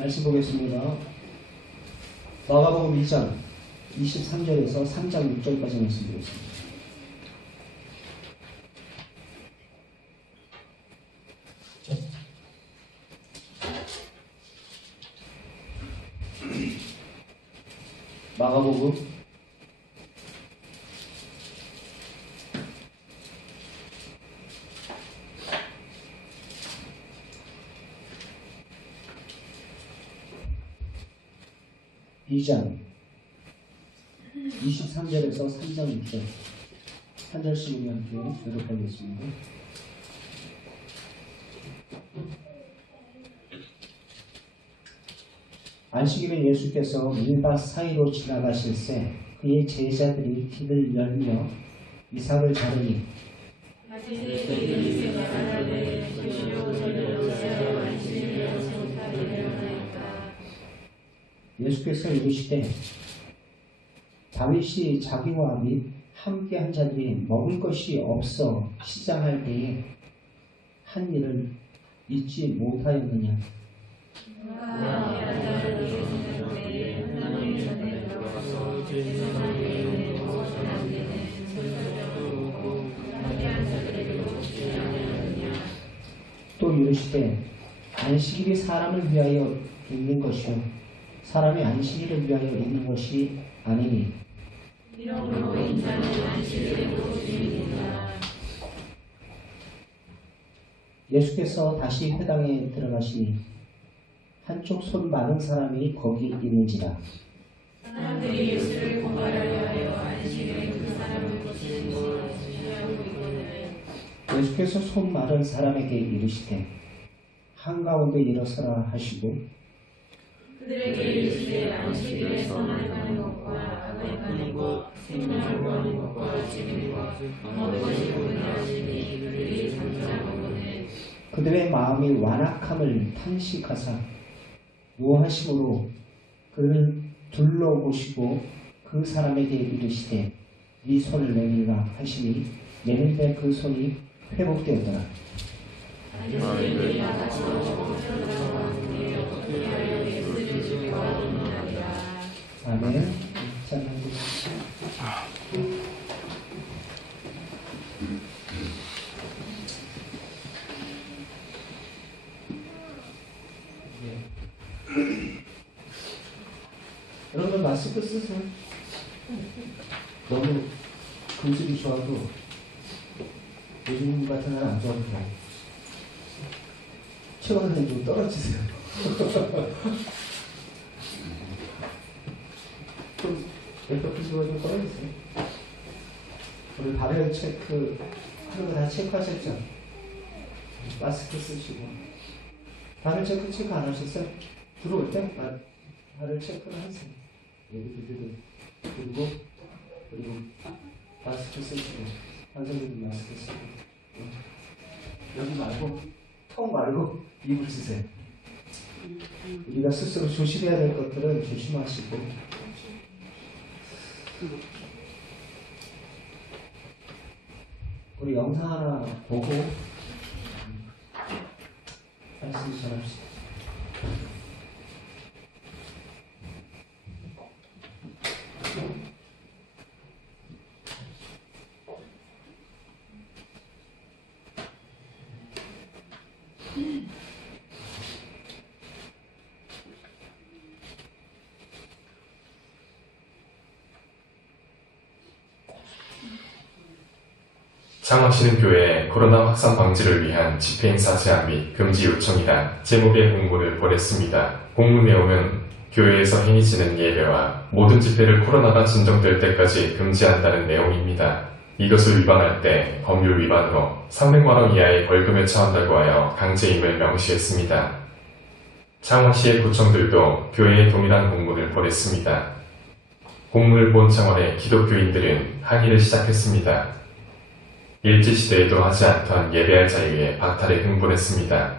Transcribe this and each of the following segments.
말씀 보겠습니다. 마가복음 2장 23절에서 3장 6절까지 말씀드리겠습니다. 마가복음 2장 23절에서 3장 6절 한 절씩 우리 함께 교독하겠습니다. 안식일에 예수께서 밀밭 사이로 지나가실새 그의 제자들이 길을 열며 이삭을 자르니 예수께서 이르시되 다윗이 자기와 및 함께 한 자들이 먹을 것이 없어 시장할 때에 한 일을 잊지 못하였느냐. 또 이르시되 안식일이 사람을 위하여 있는 것이요 사람이 안식일을 위하여 있는 것이 아니니 예수께서 다시 회당에 들어가시니 한쪽 손 많은 사람이 거기 있는지라. 사람들이 예수를 고발하려 하여 안식일에 그 사람을 고치는 것을 주시하고 있거늘 예수께서 손 마른 사람에게 이르시되 한가운데 일어서라 하시고 그들에게 이르시되 안식일에 선하는 것과 악하는 것 생명을 하는 것과 책임과 어느 것이 분하시니 그들이 잠잠하거늘 그들의 마음이 완악함을 탄식하사 노하심으로 그를 둘러보시고 그 사람에게 이르시되 네 손을 내밀라 하시니 내밀되 그 손이 회복되었더라. 아멘. 여러분 마스크 쓰세요. 너무 금슬이 좋아도 요즘 같은 날은 안 좋아도 돼요. 최근에 좀 떨어지세요. 좀 FPC가 좀 떨어지세요. 우리 발열 체크 하는 거 다 체크하셨죠? 마스크 쓰시고 발열 체크 안 하셨어요? 들어올 때 발열 체크를 하세요. 그리고 마스크 쓰시고 환자분들 마스크 쓰고 여기 말고 턱 말고 입을 쓰세요. 우리가 스스로 조심해야 될 것들은 조심하시고 우리 영상 하나 보고 말씀 전합시다. 창원시는 교회에 코로나 확산 방지를 위한 집회행사 제한 및 금지 요청이란 제목의 공문을 보냈습니다. 공문 내용은 교회에서 행해지는 예배와 모든 집회를 코로나가 진정될 때까지 금지한다는 내용입니다. 이것을 위반할 때 법률 위반으로 300만 원 이하의 벌금에 처한다고 하여 강제임을 명시했습니다. 창원시의 구청들도 교회에 동일한 공문을 보냈습니다. 공문을 본 창원의 기독교인들은 항의를 시작했습니다. 일제시대에도 하지 않던 예배할 자유에 박탈에 흥분했습니다.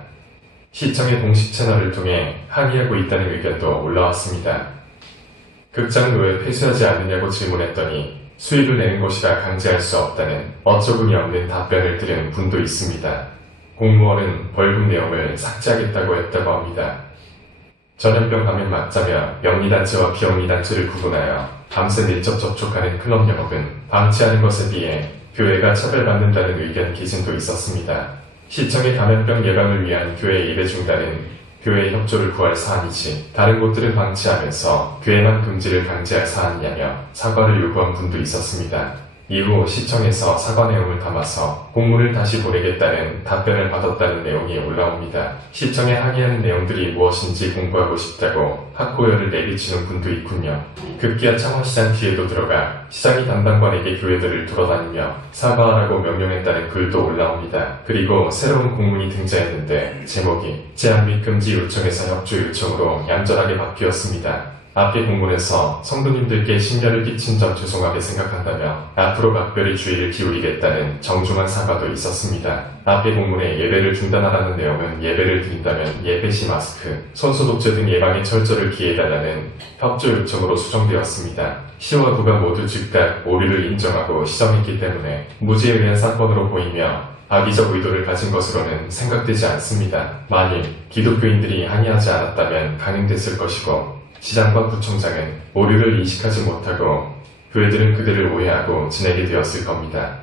시청의 공식 채널을 통해 항의하고 있다는 의견도 올라왔습니다. 극장 왜 폐쇄하지 않느냐고 질문했더니 수익을 내는 것이라 강제할 수 없다는 어처구니 없는 답변을 들은 분도 있습니다. 공무원은 벌금 내용을 삭제하겠다고 했다고 합니다. 전염병 감염 막자며 영리단체와 비영리단체를 구분하여 밤새 밀접 접촉하는 클럽 영업은 방치하는 것에 비해 교회가 차별받는다는 의견 기진도 있었습니다. 시청의 감염병 예방을 위한 교회 예배 중단은 교회의 협조를 구할 사안이지 다른 곳들을 방치하면서 교회만 금지를 강제할 사안이냐며 사과를 요구한 분도 있었습니다. 이후 시청에서 사과 내용을 담아서 공문을 다시 보내겠다는 답변을 받았다는 내용이 올라옵니다. 시청에 항의하는 내용들이 무엇인지 공부하고 싶다고 학고열을 내비치는 분도 있군요. 급기야 창원시장 뒤에도 들어가 시장이 담당관에게 교회들을 돌아다니며 사과하라고 명령했다는 글도 올라옵니다. 그리고 새로운 공문이 등장했는데 제목이 제한 및 금지 요청에서 협조 요청으로 얌전하게 바뀌었습니다. 앞의 공문에서 성도님들께 심려를 끼친 점 죄송하게 생각한다며 앞으로 각별히 주의를 기울이겠다는 정중한 사과도 있었습니다. 앞의 공문에 예배를 중단하라는 내용은 예배를 드린다면 예배 시 마스크, 손소독제 등 예방에 철저를 기해달라는 협조 요청으로 수정되었습니다. 시와 구가 모두 즉각 오류를 인정하고 시정했기 때문에 무지에 의한 사건으로 보이며 악의적 의도를 가진 것으로는 생각되지 않습니다. 만일 기독교인들이 항의하지 않았다면 강행됐을 것이고 시장과 구청장은 오류를 인식하지 못하고 교회들은 그들을 오해하고 지내게 되었을 겁니다.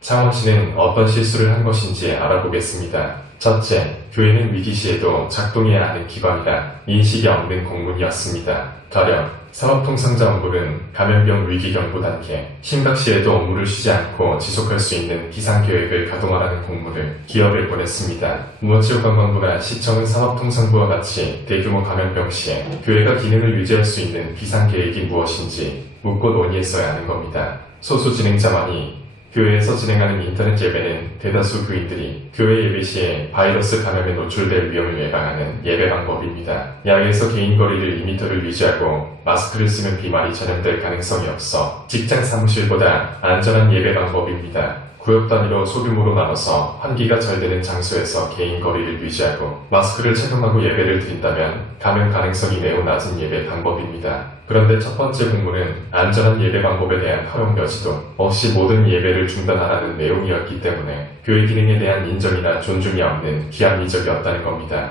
창원시는 어떤 실수를 한 것인지 알아보겠습니다. 첫째, 교회는 위기 시에도 작동해야 하는 기관이라 인식이 없는 공문이었습니다. 가령 사업통상자원부는 감염병 위기경보 단계, 심각시에도 업무를 쉬지 않고 지속할 수 있는 비상계획을 가동하라는 공문을 기업에 보냈습니다. 문화체육관광부나 시청은 사업통상부와 같이 대규모 감염병 시에 교회가 기능을 유지할 수 있는 비상계획이 무엇인지 묻고 논의했어야 하는 겁니다. 소수 진행자만이 교회에서 진행하는 인터넷 예배는 대다수 교인들이 교회 예배 시에 바이러스 감염에 노출될 위험을 예방하는 예배 방법입니다. 야외에서 개인 거리를 2m를 유지하고 마스크를 쓰면 비말이 전염될 가능성이 없어 직장 사무실보다 안전한 예배 방법입니다. 구역 단위로 소규모로 나눠서 환기가 잘 되는 장소에서 개인 거리를 유지하고 마스크를 착용하고 예배를 드린다면 감염 가능성이 매우 낮은 예배 방법입니다. 그런데 첫 번째 공문은 안전한 예배 방법에 대한 허용 여지도 없이 모든 예배를 중단하라는 내용이었기 때문에 교회 기능에 대한 인정이나 존중이 없는 비합리적이었다는 겁니다.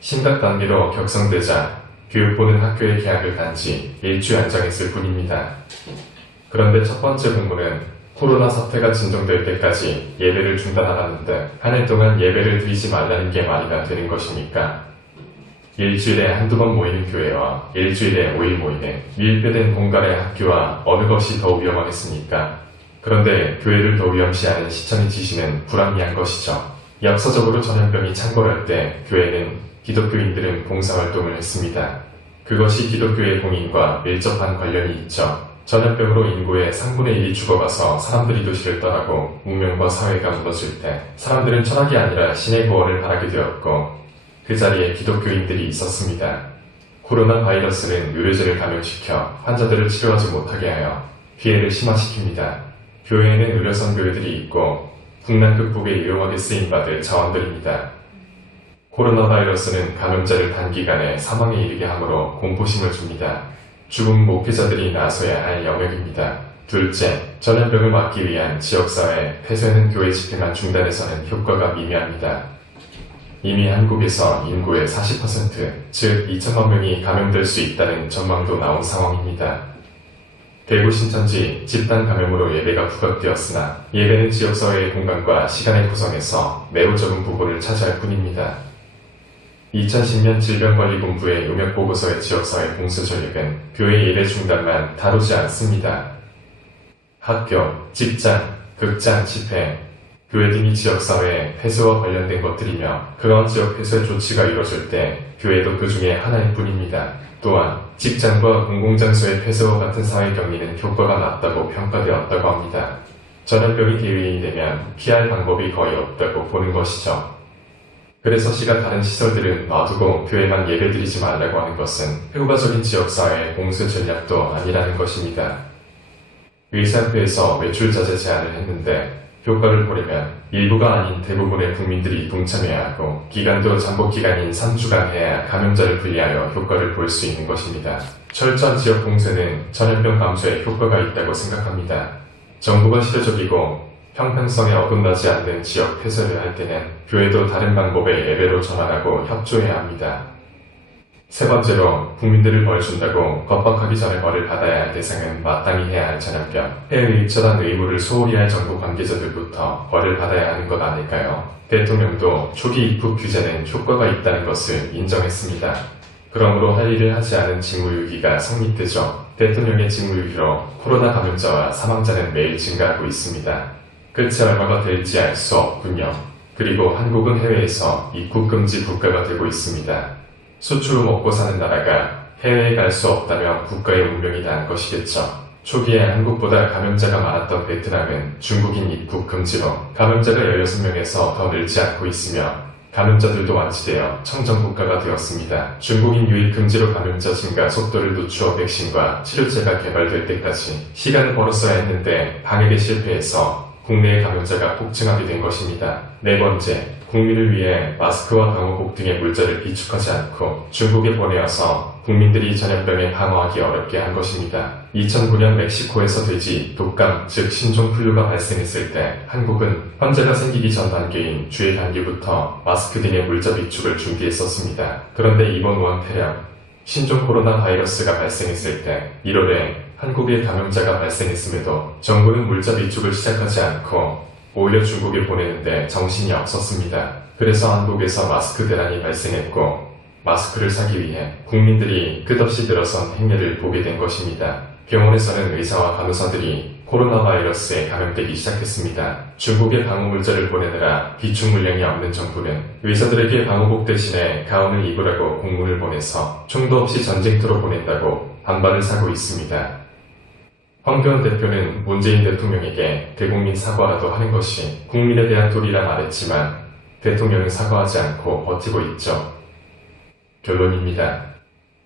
심각 단계로 격상되자 교육부는 학교의 개학을 단지 일주일 연장했을 뿐입니다. 그런데 첫 번째 공문은 코로나 사태가 진정될 때까지 예배를 중단하라는데 한 해 동안 예배를 드리지 말라는 게 말이나 되는 것입니까? 일주일에 한두 번 모이는 교회와 일주일에 5일 모이는 밀폐된 공간의 학교와 어느 것이 더 위험하겠습니까? 그런데 교회를 더 위험시하는 시청의 지시는 불합리한 것이죠. 역사적으로 전염병이 창궐할 때 교회는 기독교인들은 봉사활동을 했습니다. 그것이 기독교의 봉인과 밀접한 관련이 있죠. 전염병으로 인구의 3분의 1이 죽어가서 사람들이 도시를 떠나고 문명과 사회가 무너질 때 사람들은 철학이 아니라 신의 구원을 바라게 되었고 그 자리에 기독교인들이 있었습니다. 코로나 바이러스는 의료진을 감염시켜 환자들을 치료하지 못하게 하여 피해를 심화시킵니다. 교회에는 의료선교회들이 있고 국난 극복에 유용하게 쓰임받을 자원들입니다. 코로나 바이러스는 감염자를 단기간에 사망에 이르게 하므로 공포심을 줍니다. 죽은 목회자들이 나서야 할 영역입니다. 둘째, 전염병을 막기 위한 지역사회 폐쇄는 교회 집회만 중단해서는 효과가 미미합니다. 이미 한국에서 인구의 40%, 즉 2천만 명이 감염될 수 있다는 전망도 나온 상황입니다. 대구 신천지 집단 감염으로 예배가 부각되었으나 예배는 지역사회의 공간과 시간의 구성에서 매우 적은 부분을 차지할 뿐입니다. 2010년 질병관리본부의 용역보고서의 지역사회 봉쇄 전략은 교회 예배 중단만 다루지 않습니다. 학교, 직장, 극장, 집회, 교회 등이 지역사회의 폐쇄와 관련된 것들이며 그러한 지역 폐쇄 조치가 이루어질 때 교회도 그 중에 하나일 뿐입니다. 또한 직장과 공공장소의 폐쇄와 같은 사회 격리는 효과가 낮다고 평가되었다고 합니다. 전염병이 대유행이 되면 피할 방법이 거의 없다고 보는 것이죠. 그래서 시가 다른 시설들은 놔두고 교회만 예배드리지 말라고 하는 것은 효과적인 지역사회의 봉쇄 전략도 아니라는 것입니다. 의사협회에서 외출 자제 제한을 했는데 효과를 보려면 일부가 아닌 대부분의 국민들이 동참해야 하고 기간도 잠복기간인 3주간 해야 감염자를 분리하여 효과를 볼 수 있는 것입니다. 철저한 지역 봉쇄는 전염병 감소에 효과가 있다고 생각합니다. 정부가 시대적이고 형평성에 어긋나지 않는 지역 폐쇄를 할 때는 교회도 다른 방법의 예배로 전환하고 협조해야 합니다. 세 번째로 국민들을 벌준다고 겁박하기 전에 벌을 받아야 할 대상은 마땅히 해야 할 전염병, 해외 일처단 의무를 소홀히 할 정부 관계자들부터 벌을 받아야 하는 것 아닐까요? 대통령도 초기 입국 규제는 효과가 있다는 것을 인정했습니다. 그러므로 할 일을 하지 않은 직무유기가 성립되죠. 대통령의 직무유기로 코로나 감염자와 사망자는 매일 증가하고 있습니다. 끝이 얼마가 될지 알 수 없군요. 그리고 한국은 해외에서 입국 금지 국가가 되고 있습니다. 수출로 먹고 사는 나라가 해외에 갈 수 없다면 국가의 운명이 다한 것이겠죠. 초기에 한국보다 감염자가 많았던 베트남은 중국인 입국 금지로 감염자가 16명에서 더 늘지 않고 있으며 감염자들도 완치되어 청정국가가 되었습니다. 중국인 유입 금지로 감염자 증가 속도를 늦추어 백신과 치료제가 개발될 때까지 시간을 벌었어야 했는데 방역에 실패해서 국내의 감염자가 폭증하게 된 것입니다. 네 번째, 국민을 위해 마스크와 방호복 등의 물자를 비축하지 않고 중국에 보내어서 국민들이 전염병에 방어하기 어렵게 한 것입니다. 2009년 멕시코에서 돼지, 독감, 즉 신종플루가 발생했을 때 한국은 환자가 생기기 전 단계인 주의 단계부터 마스크 등의 물자 비축을 준비했었습니다. 그런데 이번 원태령 신종 코로나 바이러스가 발생했을 때 1월에 한국에 감염자가 발생했음에도 정부는 물자 비축을 시작하지 않고 오히려 중국에 보내는데 정신이 없었습니다. 그래서 한국에서 마스크 대란이 발생했고 마스크를 사기 위해 국민들이 끝없이 늘어선 행렬을 보게 된 것입니다. 병원에서는 의사와 간호사들이 코로나 바이러스에 감염되기 시작했습니다. 중국에 방호물자를 보내느라 비축 물량이 없는 정부는 의사들에게 방호복 대신에 가운을 입으라고 공문을 보내서 총도 없이 전쟁터로 보낸다고 반발을 사고 있습니다. 황교안 대표는 문재인 대통령에게 대국민 사과라도 하는 것이 국민에 대한 도리라 말했지만 대통령은 사과하지 않고 버티고 있죠. 결론입니다.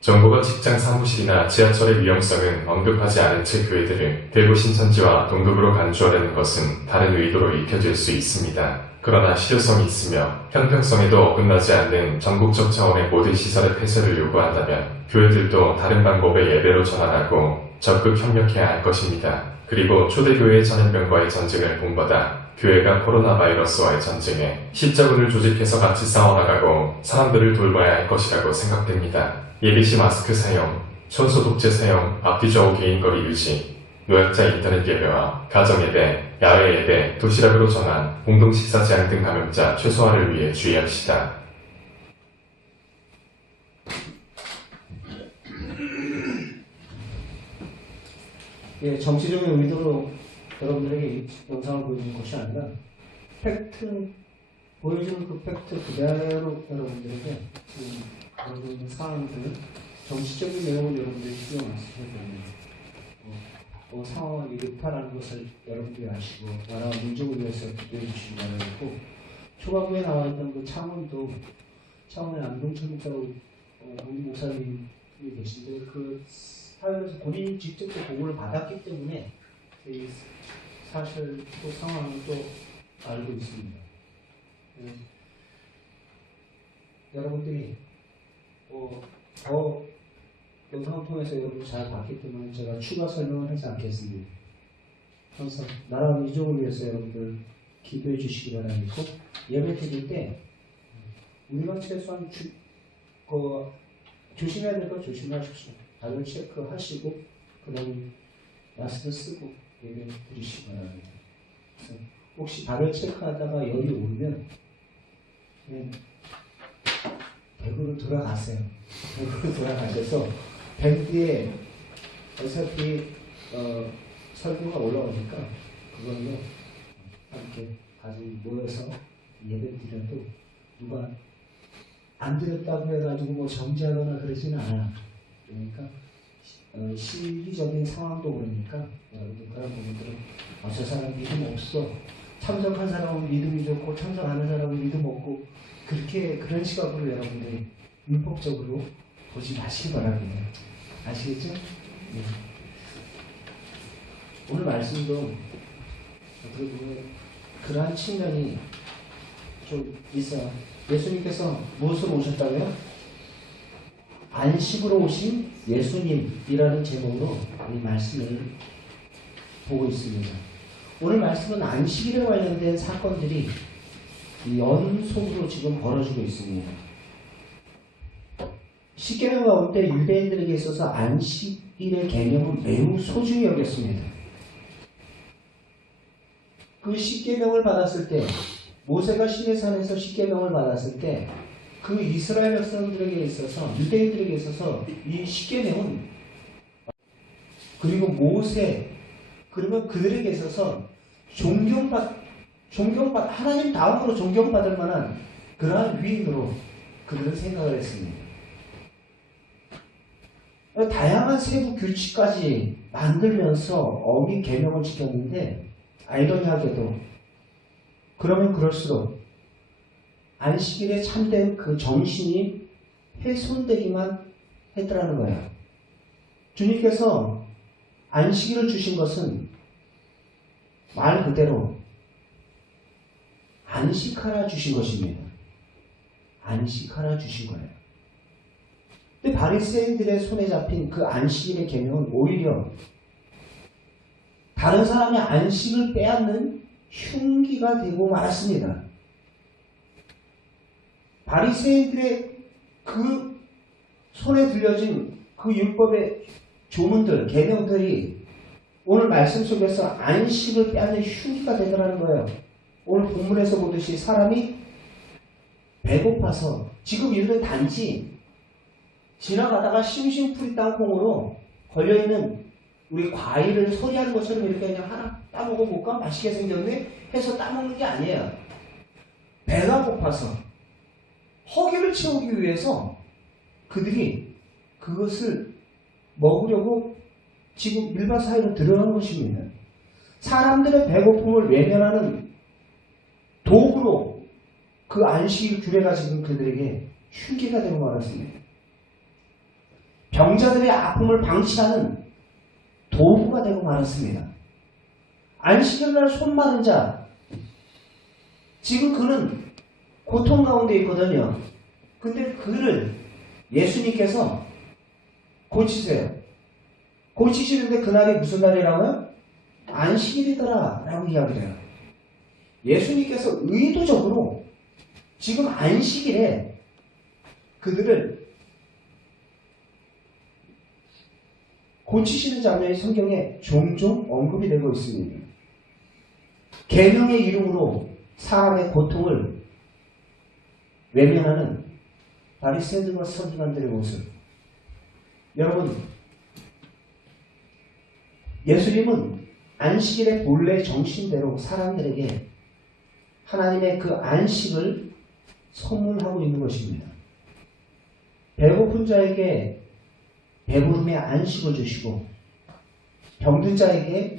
정부가 직장 사무실이나 지하철의 위험성은 언급하지 않은 채 교회들을 대구 신천지와 동급으로 간주하려는 것은 다른 의도로 읽혀질 수 있습니다. 그러나 실효성이 있으며 형평성에도 어긋나지 않는 전국적 차원의 모든 시설의 폐쇄를 요구한다면 교회들도 다른 방법의 예배로 전환하고 적극 협력해야 할 것입니다. 그리고 초대교회의 전염병과의 전쟁을 본받아 교회가 코로나 바이러스와의 전쟁에 십자군을 조직해서 같이 싸워나가고 사람들을 돌봐야 할 것이라고 생각됩니다. 예비시 마스크 사용, 손소독제 사용, 앞뒤 좌우 개인거리 유지, 노약자 인터넷 예배와 가정예배, 야외 예배, 도시락으로 전환, 공동식사 제한 등 감염자 최소화를 위해 주의합시다. 예, 정치적인 의도로 여러분들에게 이 영상을 보여주는 것이 아니라 팩트, 보여주는 그 팩트 그대로 여러분들에게 여러분들 상황들, 정치적인 내용을 여러분들이 수용하셔야 됩니다. 상황을 이렇다라는 것을 여러분들이 아시고 나라와 민족을 위해서 기도해 주시기 바라고, 초반부에 나와 있던 그 창원의 안동철 목사로 우리 목사님이 계신데 그 사회에서 본인이 직접 또 보고를 받았기 때문에 이 사실 또 상황을 또 알고 있습니다. 여러분들이 더 영상을 통해서 여러분이 잘 봤기 때문에 제가 추가 설명을 하지 않겠습니다. 항상 나라와 민족을 위해서 여러분들 기도해 주시기 바라겠고, 예배 드릴 때 우리가 최소한 조심해야 될 거 조심하십시오. 발열 체크하시고 그 다음에 마스크 쓰고 예배 드리시기 바랍니다. 혹시 발열 체크하다가 열이 오르면 그냥 100으로 돌아가세요. 100으로 돌아가셔서 밴드에 어차피 설교가 올라오니까 그걸로 함께 같이 모여서 예배 드려도 누가 안 드렸다고 해가지고 뭐 정지하거나 그러지는 않아요. 그러니까 시기적인 상황도 그러니까 여러분들 그런 부분들은 저 사람 믿음 없어, 참석한 사람은 믿음이 좋고 참석하는 사람은 믿음 없고, 그런 시각으로 여러분들이 율법적으로 보지 마시기 바랍니다. 아시겠죠? 네. 오늘 말씀도 어떻게 보면 그러한 측면이 좀 있어요. 예수님께서 무엇으로 오셨다고요? 안식으로 오신 예수님이라는 제목으로 이 말씀을 보고 있습니다. 오늘 말씀은 안식일에 관련된 사건들이 연속으로 지금 벌어지고 있습니다. 십계명 가운데 유대인들에게 있어서 안식일의 개념은 매우 소중히 여겼습니다. 그 십계명을 받았을 때, 모세가 시내산에서 십계명을 받았을 때 그 이스라엘 백성들에게 있어서, 유대인들에게 있어서 이 십계명은, 그리고 모세, 그러면 그들에게 있어서 하나님 다음으로 존경받을 만한 그러한 위인으로 그들은 생각을 했습니다. 다양한 세부 규칙까지 만들면서 어미 계명을 지켰는데, 아이러니하게도 그러면 그럴수록 안식일에 참된 그 정신이 훼손되기만 했더라는 거예요. 주님께서 안식일을 주신 것은 말 그대로 안식하라 주신 것입니다. 안식하라 주신 거예요. 근데 바리새인들의 손에 잡힌 그 안식일의 계명은 오히려 다른 사람의 안식을 빼앗는 흉기가 되고 말았습니다. 바리새인들의 그 손에 들려진 그 율법의 조문들, 계명들이 오늘 말씀 속에서 안식을 빼앗는 흉기가 되더라는 거예요. 오늘 본문에서 보듯이 사람이 배고파서, 지금 이들은 단지 지나가다가 심심풀이 땅콩으로 걸려있는 우리 과일을 서리하는 것처럼 이렇게 그냥 하나 따먹어 볼까? 맛있게 생겼네? 해서 따먹는 게 아니에요. 배가 고파서 허기를 채우기 위해서 그들이 그것을 먹으려고 지금 밀밭 사이로 들어간 것입니다. 사람들의 배고픔을 외면하는 도구로 그 안식일 규례가 지금 그들에게 흉기가 되고 말았습니다. 병자들의 아픔을 방치하는 도구가 되고 말았습니다. 안식일날 손 마른 자, 지금 그는 고통 가운데 있거든요. 근데 그를 예수님께서 고치세요. 고치시는데 그날이 무슨 날이라고요? 안식일이더라 라고 이야기를 해요. 예수님께서 의도적으로 지금 안식일에 그들을 고치시는 장면이 성경에 종종 언급이 되고 있습니다. 계명의 이름으로 사람의 고통을 외면하는 바리새인들과 서기관들의 모습. 여러분, 예수님은 안식일의 본래 정신대로 사람들에게 하나님의 그 안식을 선물하고 있는 것입니다. 배고픈 자에게 배부름의 안식을 주시고 병든 자에게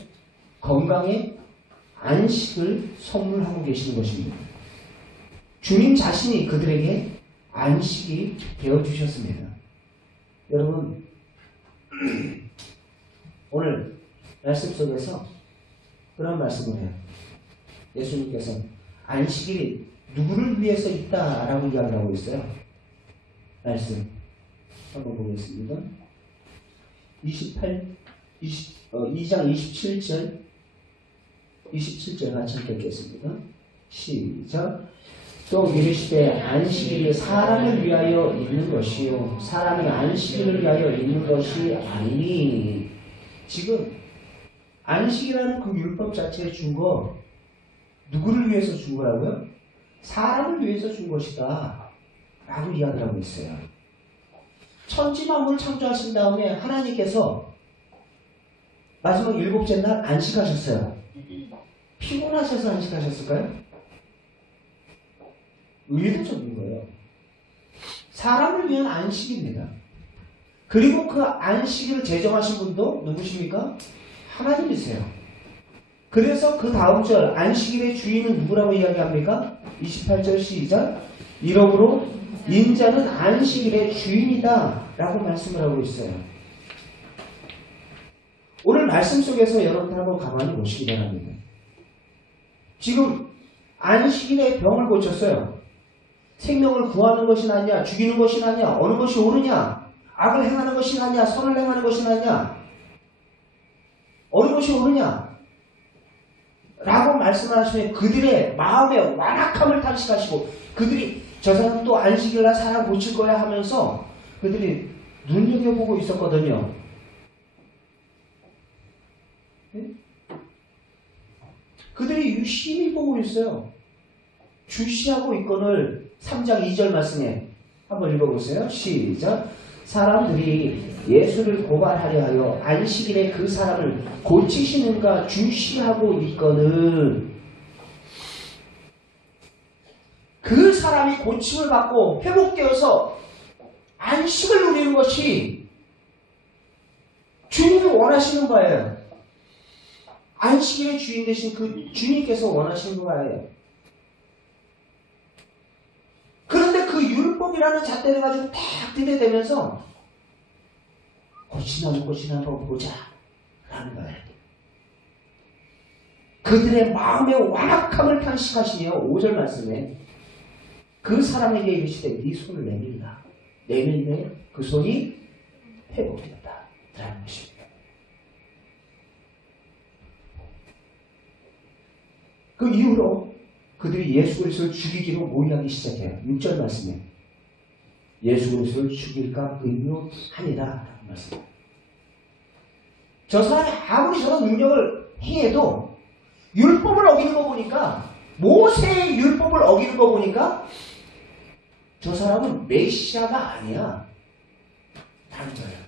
건강의 안식을 선물하고 계시는 것입니다. 주님 자신이 그들에게 안식이 되어주셨습니다. 여러분, 오늘 말씀 속에서 그런 말씀을 해요. 예수님께서 안식일이 누구를 위해서 있다라고 이야기를 하고 있어요. 말씀 한번 보겠습니다. 2장 27절 같이 함께 읽겠습니다. 시작. 또 이르시되 안식일이 사람을 위하여 있는 것이요 사람이 안식일을 위하여 있는 것이 아니니. 지금 안식이라는 그 율법 자체에 준 거 누구를 위해서 준 거라고요? 사람을 위해서 준 것이다 라고 이야기를 하고 있어요. 천지만물을 창조하신 다음에 하나님께서 마지막 7째 날 안식하셨어요. 피곤하셔서 안식하셨을까요? 의도적인 거예요. 사람을 위한 안식입니다. 그리고 그 안식일을 제정하신 분도 누구십니까? 하나님이세요. 그래서 그 다음 절 안식일의 주인은 누구라고 이야기합니까? 28절 시작. 이러므로 인자는 안식일의 주인이다 라고 말씀을 하고 있어요. 오늘 말씀 속에서 여러분 한번 가만히 보시기 바랍니다. 지금 안식일에 병을 고쳤어요. 생명을 구하는 것이 낫냐, 죽이는 것이 낫냐, 어느 것이 옳으냐, 악을 행하는 것이 낫냐, 선을 행하는 것이 낫냐, 어느 것이 옳으냐 라고 말씀을 하시면 그들의 마음의 완악함을 탄식하시고, 그들이 저 사람 또 안식일날 사람 고칠 거야 하면서 그들이 눈여겨보고 있었거든요. 네? 그들이 유심히 보고 있어요. 주시하고 있거늘 3장 2절 말씀에 한번 읽어보세요. 시작. 사람들이 예수를 고발하려 하여 안식일에 그 사람을 고치시는가 주시하고 있거늘 그 사람이 고침을 받고 회복되어서 안식을 누리는 것이 주님이 원하시는 바예요. 안식일의 주인 되신 그 주님께서 원하시는 바예요. 그런데 그 율법이라는 잣대를 가지고 탁 들이대면서 고치나 못 고치나 한번 보자 라는 거예요. 그들의 마음의 완악함을 탄식하시며 5절 말씀에 그 사람에게 이르시되 네 손을 내밀라. 내밀매 그 손이 회복되었다 라는 것입니다. 그 이후로 그들이 예수 그리스도를 죽이기로 모의하기 시작해요. 6절 말씀에 예수 그리스도를 죽일까 의묘하니라 라는 말씀. 저 사람이 아무리 저런 능력을 행해도 율법을 어기는 거 보니까 모세의 율법을 어기는 거 보니까 저 사람은 메시아가 아니야 라는 거예요.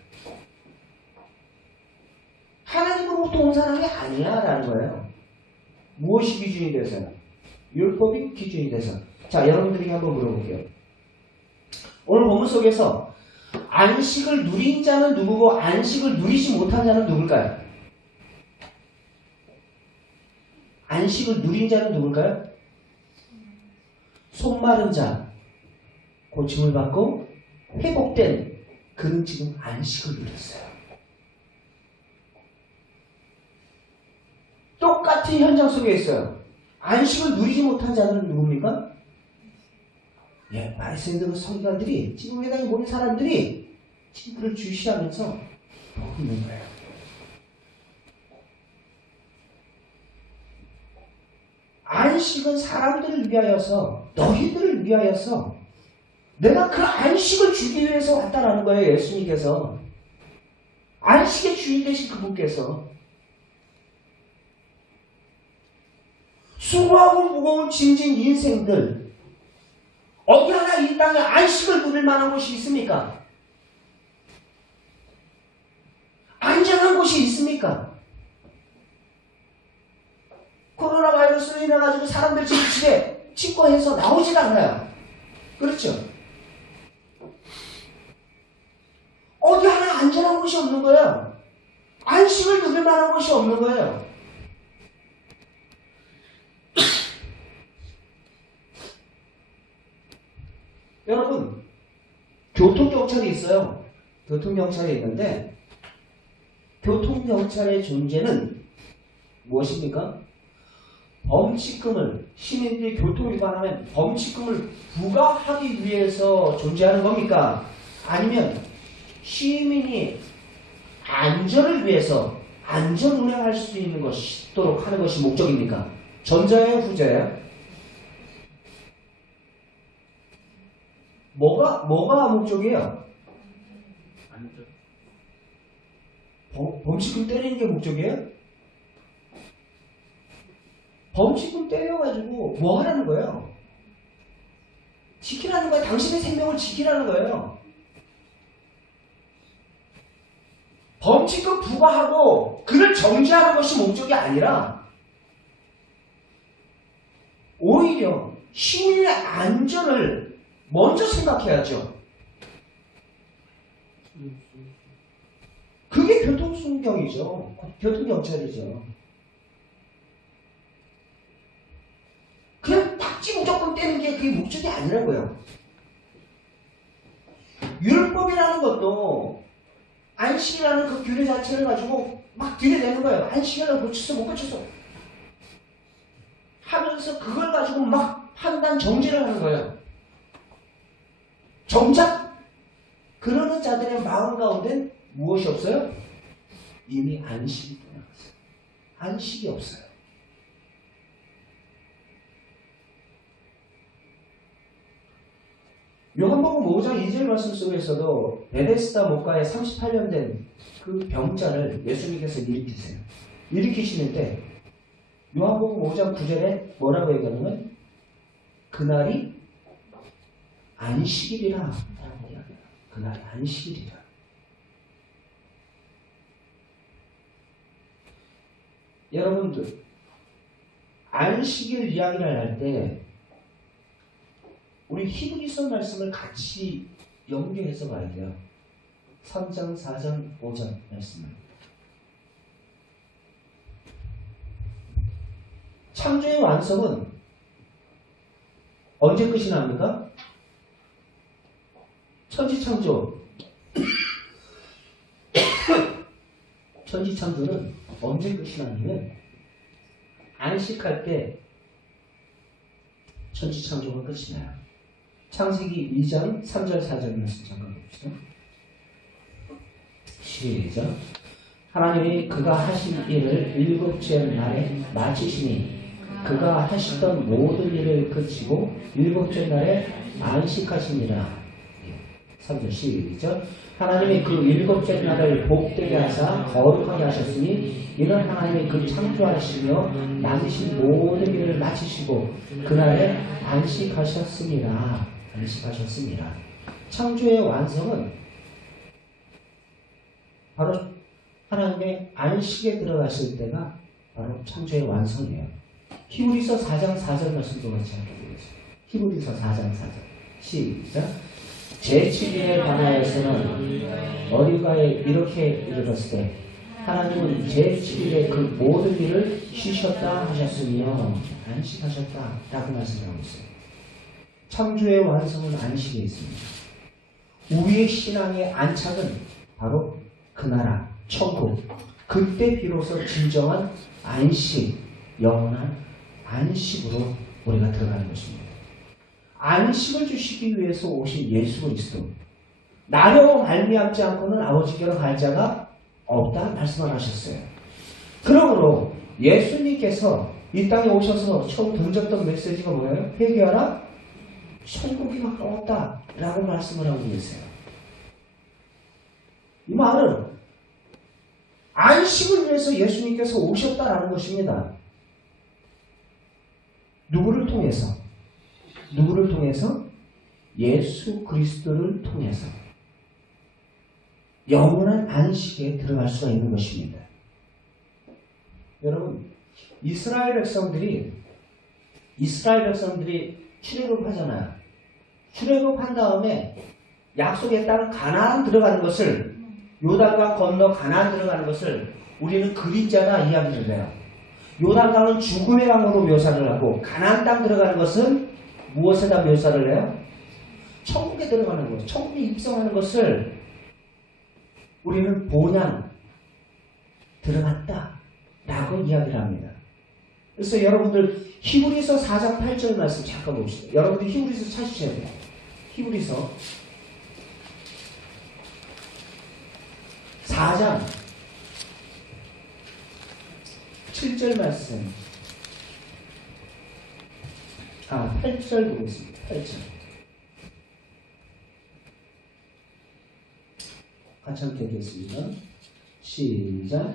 하나님으로부터 온 사람이 아니야 라는 거예요. 무엇이 기준이 돼서요? 율법이 기준이 돼서. 자, 여러분들에게 한번 물어볼게요. 오늘 본문 속에서 안식을 누린 자는 누구고 안식을 누리지 못한 자는 누굴까요? 안식을 누린 자는 누굴까요? 손마른 자, 고침을 받고 회복된 그는 지금 안식을 누렸어요. 똑같은 현장 속에 있어요. 안식을 누리지 못한 자는 누굽니까? 예, 바리새인들 성기관들이 지금 회당에 모인 사람들이 친구를 주시하면서 보고 있는 거예요. 안식은 사람들을 위하여서 너희들을 위하여서 내가 그 안식을 주기 위해서 왔다라는 거예요. 예수님께서 안식의 주인 되신 그분께서 수고하고 무거운 짐진 인생들 어디 하나 이 땅에 안식을 누릴 만한 곳이 있습니까? 안전한 곳이 있습니까? 코로나 바이러스로 인해가지고 사람들 지금 집에 침거해서 나오질 않아요. 그렇죠? 어디 하나 안전한 곳이 없는 거예요. 안식을 누릴 만한 곳이 없는 거예요. 여러분, 교통경찰이 있어요. 교통경찰이 있는데 교통경찰의 존재는 무엇입니까? 범칙금을 시민들이 교통위반하면 범칙금을 부과하기 위해서 존재하는 겁니까? 아니면 시민이 안전을 위해서 안전운행할 수 있는 것이도록 하는 것이 목적입니까? 전자예요, 후자예요? 뭐가 목적이에요? 범칙금 때리는 게 목적이에요? 범칙금 때려가지고 뭐 하라는 거예요? 지키라는 거예요. 당신의 생명을 지키라는 거예요. 범칙금 부과하고 그를 정지하는 것이 목적이 아니라 오히려 시민의 안전을 먼저 생각해야죠. 그게 교통순경이죠. 교통경찰이죠. 그냥 딱지 무조건 떼는 게 그게 목적이 아니라고요. 율법이라는 것도 안식이라는 그 규례 자체를 가지고 막 들이대는 거예요. 안식이라는 고쳐서 못 고쳐서 하면서 그걸 가지고 막 판단 정지를 하는 거예요. 정작 그러는 자들의 마음 가운데 무엇이 없어요? 이미 안식이 떠나갔어요. 안식이 없어요. 요한복음 5장 2절 말씀 속에서도 베데스다 목가에 38년 된 그 병자를 예수님께서 일으키세요. 일으키시는데 요한복음 5장 9절에 뭐라고 얘기하냐면 그날이 안식일이라 라고 이야기해요. 그날이 안식일이라. 여러분들 안식일 이야기를 할 때 우리 히브리서 말씀을 같이 연결해서 봐야 돼요. 3장, 4장, 5장 말씀을. 창조의 완성은 언제 끝이 납니까? 천지창조. 천지창조는 언제 끝이 나냐면 안식할 때 천지창조가 끝이 나요. 창세기 2장 3절 4절 말씀 잠깐 봅시다. 시작. 하나님이 그가 하신 일을 일곱째 날에 마치시니 그가 하시던 모든 일을 그치고 일곱째 날에 안식하시니라. 3절 시작. 하나님이 그 일곱째 날을 복되게 하사 거룩하게 하셨으니 이는 하나님이 그 창조하시며 만드신 모든 일을 마치시고 그날에 안식하셨습니다. 안식하셨습니다. 창조의 완성은 바로 하나님의 안식에 들어갔을 때가 바로 창조의 완성이에요. 히브리서 4장 4절 말씀도 같이 읽어보겠습니다. 히브리서 4장 4절 시작. 제7일에 관하여서는 어디가에 이렇게 이르렀을 때 하나님은 제7일에 그 모든 일을 쉬셨다 하셨으며 안식하셨다 라고 말씀하고 있어요. 창조의 완성은 안식에 있습니다. 우리의 신앙의 안착은 바로 그 나라, 천국. 그때 비로소 진정한 안식, 영원한 안식으로 우리가 들어가는 것입니다. 안식을 주시기 위해서 오신 예수 그리스도. 나로 말미암지 않고는 아버지께로 갈 자가 없다 말씀을 하셨어요. 그러므로 예수님께서 이 땅에 오셔서 처음 던졌던 메시지가 뭐예요? 회개하라, 천국이 가까웠다 라고 말씀을 하고 계세요. 이 말은 안식을 위해서 예수님께서 오셨다라는 것입니다. 누구를 통해서? 누구를 통해서? 예수 그리스도를 통해서 영원한 안식에 들어갈 수가 있는 것입니다. 여러분, 이스라엘 백성들이 출애굽하잖아요. 출애굽한 다음에 약속의 땅 가나안 들어가는 것을, 요단강 건너 가나안 들어가는 것을 우리는 그림자다 이야기를 해요. 요단강은 죽음의 강으로 묘사를 하고 가나안 땅 들어가는 것은 무엇에다 묘사를 해요? 천국에 들어가는 것, 천국에 입성하는 것을 우리는 본향 들어갔다 라고 이야기를 합니다. 그래서 여러분들 히브리서 4장 8절 말씀 잠깐 봅시다. 여러분들 히브리서 찾으셔야 돼요. 히브리서 4장 7절 말씀. 8절 보겠습니다. 8절. 같이 함께 읽겠습니다. 시작.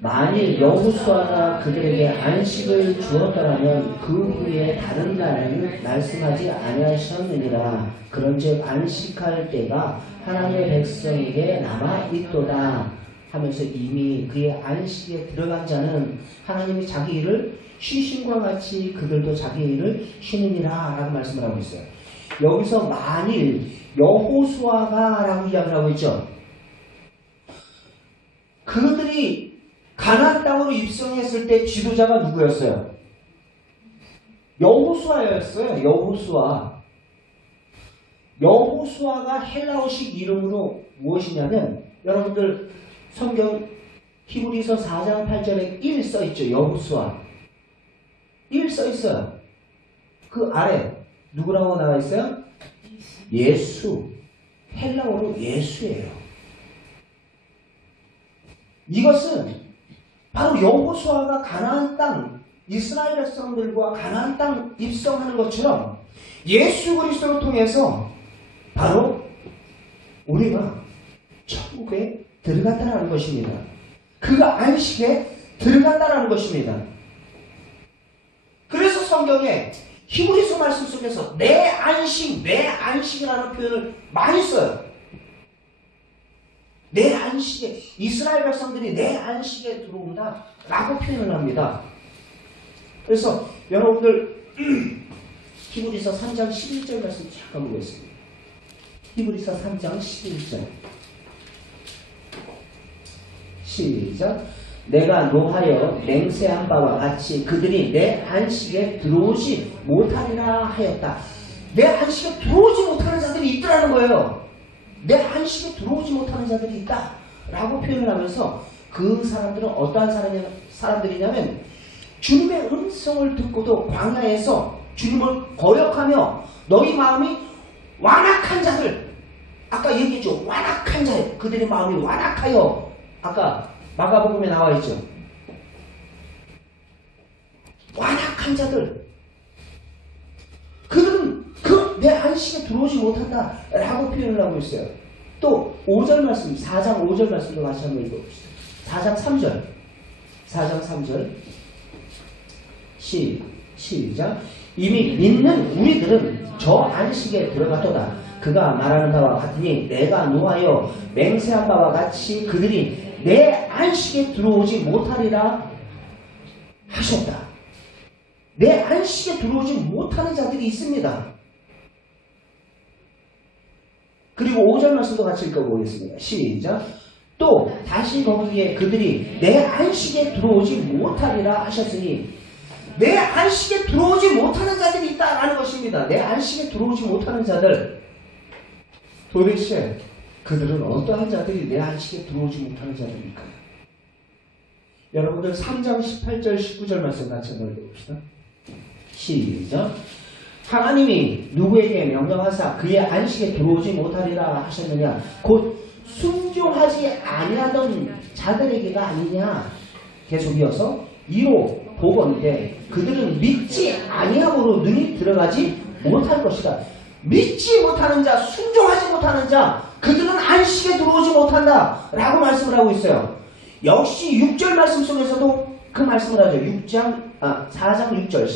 만일 여호수아가 그들에게 안식을 주었더라면 그 후에 다른 날은 말씀하지 아니하셨느니라. 그런즉 안식할 때가 하나님의 백성에게 남아 있도다 하면서 이미 그의 안식에 들어간 자는 하나님이 자기 일을 쉬심과 같이 그들도 자기 일을 쉬느니라 라고 말씀을 하고 있어요. 여기서 만일 여호수아가 라고 이야기를 하고 있죠. 그들이 가나안 땅으로 입성했을 때 지도자가 누구였어요? 여호수아였어요. 여호수아가 헬라어식 이름으로 무엇이냐면, 여러분들 성경 히브리서 4장 8절에 1 써있죠. 여호수아 1 써있어요. 그 아래 누구라고 나와 있어요? 예수. 헬라어로 예수예요. 이것은 바로 여호수아가 가나안 땅, 이스라엘 백성들과 가나안 땅 입성하는 것처럼 예수 그리스도를 통해서 바로 우리가 천국에 들어간다는 것입니다. 그 안식에 들어간다는 것입니다. 그래서 성경에 히브리서 말씀 속에서 내 안식, 내 안식이라는 표현을 많이 써요. 내 안식에, 이스라엘 백성들이 내 안식에 들어온다 라고 표현을 합니다. 그래서 여러분들 히브리서 3장 11절 말씀 잠깐 보겠습니다. 히브리서 3장 11절 시작. 내가 노하여 맹세한 바와 같이 그들이 내 안식에 들어오지 못하리라 하였다. 내 안식에 들어오지 못하는 자들이 있더라는 거예요. 내 안식에 들어오지 못하는 자들이 있다 라고 표현을 하면서 그 사람들은 어떠한 사람들이냐면 주님의 음성을 듣고도 광야에서 주님을 거역하며 너희 마음이 완악한 자들, 아까 얘기했죠. 완악한 자, 그들의 마음이 완악하여, 아까 마가복음에 나와 있죠. 완악한 자들, 그들은 내 안식에 들어오지 못한다 라고 표현을 하고 있어요. 또 5절 말씀, 4장 5절 말씀도 같이 한번 읽어봅시다. 4장 3절 4장 3절 시작. 이미 믿는 우리들은 저 안식에 들어갔도다. 그가 말하는 바와 같으니 내가 노하여 맹세한 바와 같이 그들이 내 안식에 들어오지 못하리라 하셨다. 내 안식에 들어오지 못하는 자들이 있습니다. 그리고 5절 말씀도 같이 읽어보겠습니다. 시작. 또 다시 거기에 그들이 내 안식에 들어오지 못하리라 하셨으니 내 안식에 들어오지 못하는 자들이 있다라는 것입니다. 내 안식에 들어오지 못하는 자들, 도대체 그들은 어떠한 자들이 내 안식에 들어오지 못하는 자들일까요? 여러분들 3장 18절 19절 말씀 같이 한번 읽어봅시다. 시작. 하나님이 누구에게 명령하사 그의 안식에 들어오지 못하리라 하셨느냐? 곧 순종하지 아니하던 자들에게가 아니냐? 계속 이어서 이로 보건대 그들은 믿지 아니함으로 눈이 들어가지 못할 것이다. 믿지 못하는 자, 순종하지 못하는 자, 그들은 안식에 들어오지 못한다 라고 말씀을 하고 있어요. 역시 6절 말씀 속에서도 그 말씀을 하죠. 4장 6절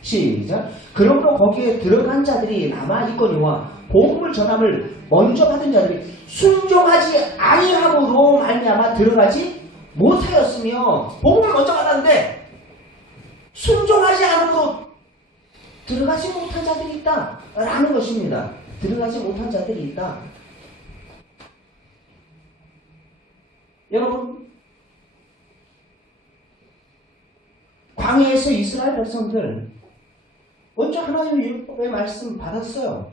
시작. 그러므로 거기에 들어간 자들이 남아있거니와 복음을 전함을 먼저 받은 자들이 순종하지 아니함으로 말미암아 들어가지 못하였으며, 복음을 먼저 받았는데 순종하지 않음으로 들어가지 못한 자들이 있다 라는 것입니다. 들어가지 못한 자들이 있다. 여러분, 광야에서 이스라엘 백성들 먼저 하나님의 율법의 말씀 받았어요.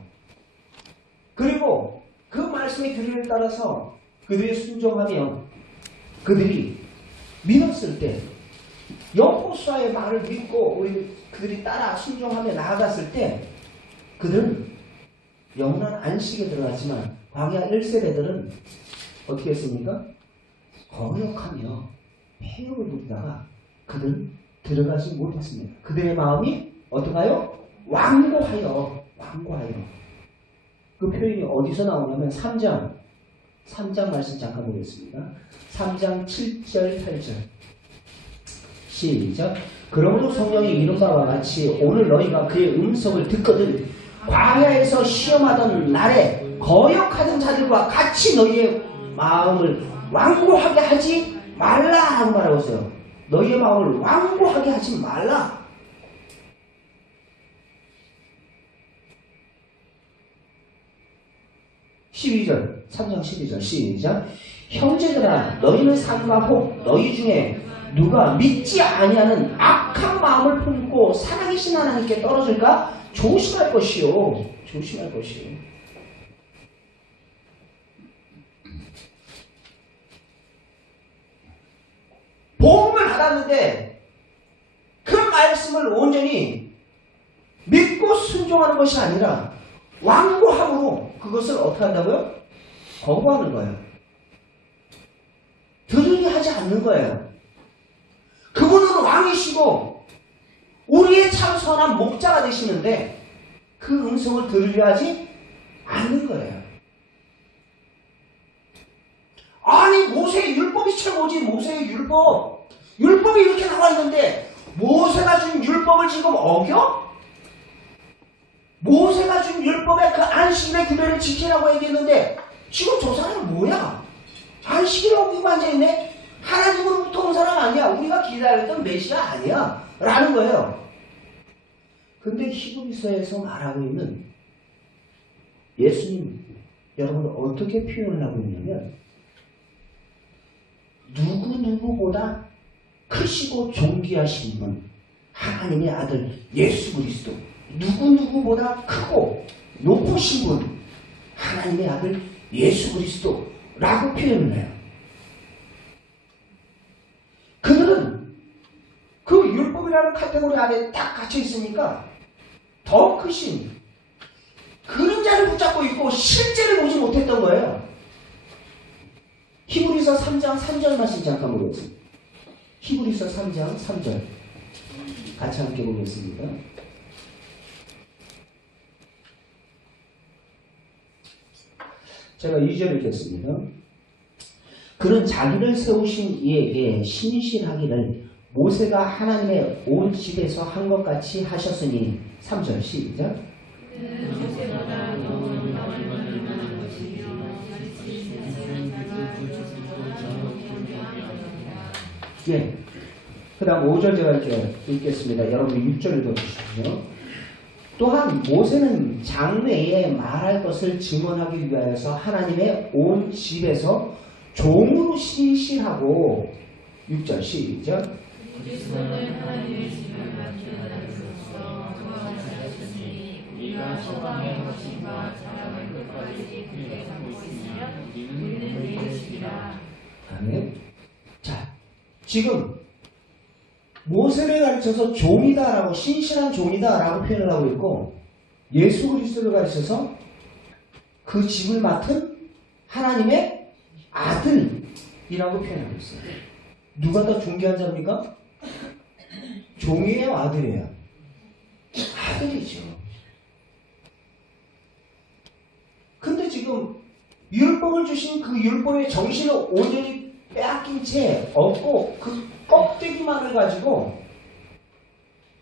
그리고 그 말씀의 교리를 따라서 그들이 순종하며 그들이 믿었을 때, 여호수아의 말을 믿고 그들이 따라 순종하며 나아갔을 때 그들은 영원한 안식에 들어갔지만 광야 1세대들은 어떻게 했습니까? 거역하며 폐역을 부리다가 그들은 들어가지 못했습니다. 그들의 마음이 어떤가요? 완고하여. 그 표현이 어디서 나오냐면 3장 말씀 잠깐 보겠습니다. 3장 7절 8절 시작. 그러므로 성령이 이른 바와 같이 오늘 너희가 그의 음성을 듣거든 광야에서 시험하던 날에 거역하던 자들과 같이 너희의 마음을 완고하게 하지 말라 하고 말하고 있어요. 너희의 마음을 완고하게 하지 말라. (12절) 3장 12절 시작. 형제들아 너희는 삼가 혹 너희 중에 누가 믿지 아니하는 악한 마음을 품고 살아계신 하나님께 떨어질까 조심할 것이요. 복음을 받았는데 그 말씀을 온전히 믿고 순종하는 것이 아니라 완고함으로 그것을 어떻게 한다고요? 거부하는 거예요. 들으려 하지 않는 거예요. 그분은 왕이시고 우리의 참 선한 목자가 되시는데 그 음성을 들으려 하지 않는 거예요. 아니 모세의 율법이 최고지. 모세의 율법. 율법이 이렇게 나와 있는데 모세가 준 율법을 지금 어겨? 모세가 준 율법의 그 안식일의 규례를 지키라고 얘기했는데 지금 저 사람은 뭐야? 안식일을 어기고 앉아있네? 하나님으로부터 온 사람 아니야. 우리가 기다렸던 메시아 아니야. 라는 거예요. 근데 히브리서에서 말하고 있는 예수님, 여러분 어떻게 표현을 하고 있냐면 누구보다 크시고 존귀하신 분, 하나님의 아들 예수 그리스도. 누구보다 크고 높으신 분, 하나님의 아들 예수 그리스도라고 표현을 해요. 그들은 그 율법이라는 카테고리 안에 딱 갇혀 있으니까 더 크신 그림자를 붙잡고 있고 실제를 보지 못했던 거예요. 히브리서 3장 3절 말씀 잠깐 보겠습니다. 히브리서 3장 3절 같이 함께 보겠습니다. 제가 2절 읽겠습니다. 그는 자기를 세우신 이에게 신실하기를 모세가 하나님의 온 집에서 한 것 같이 하셨으니 3절 시작. 예. 그 다음 5절 제가 이렇게 읽겠습니다. 여러분 6절 읽어주시죠. 또한 모세는 장래에 말할 것을 증언하기 위하여서 하나님의 온 집에서 종으로 신실하고 6절 시작. 아멘. 자, 지금 모세를 가르쳐서 종이다라고, 신실한 종이다라고 표현을 하고 있고, 예수 그리스도를 가르쳐서 그 집을 맡은 하나님의 아들이라고 표현하고 있어요. 누가 더 존귀한 자입니까? 종이에요, 아들이에요? 아들이죠. 근데 지금 율법을 주신 그 율법의 정신을 온전히 빼앗긴 채 얻고 그 껍데기만을 가지고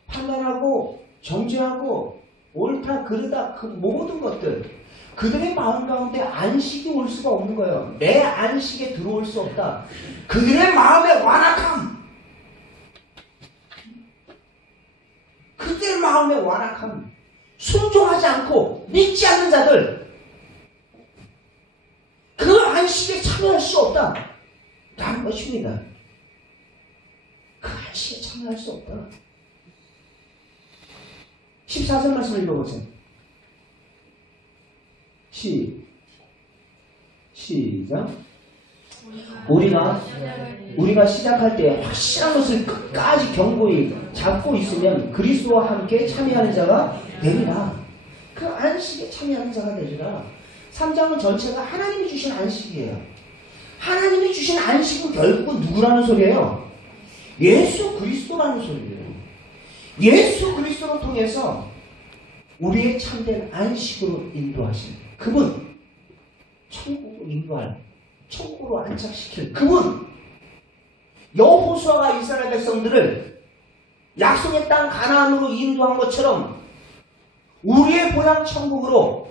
판단하고 정죄하고 옳다 그르다 그 모든 것들, 그들의 마음 가운데 안식이 올 수가 없는 거예요. 내 안식에 들어올 수 없다. 그들의 마음의 완악함, 그들의 마음의 완악함, 순종하지 않고 믿지 않는 자들, 그 안식에 참여할 수 없다 라는 것입니다. 그 안식에 참여할 수 없다. 14절 말씀을 읽어보세요. 시작. 우리가 시작할 때 확실한 것을 끝까지 견고히 잡고 있으면 그리스도와 함께 참여하는 자가 되리라. 그 안식에 참여하는 자가 되리라. 3장은 전체가 하나님이 주신 안식이에요. 하나님이 주신 안식은 결국은 누구라는 소리예요? 예수 그리스도라는 소리예요. 예수 그리스도를 통해서 우리의 참된 안식으로 인도하신 그분, 천국으로 인도할, 천국으로 안착시킬 그분, 여호수아가 이스라엘 백성들을 약속의 땅 가나안으로 인도한 것처럼 우리의 고향 천국으로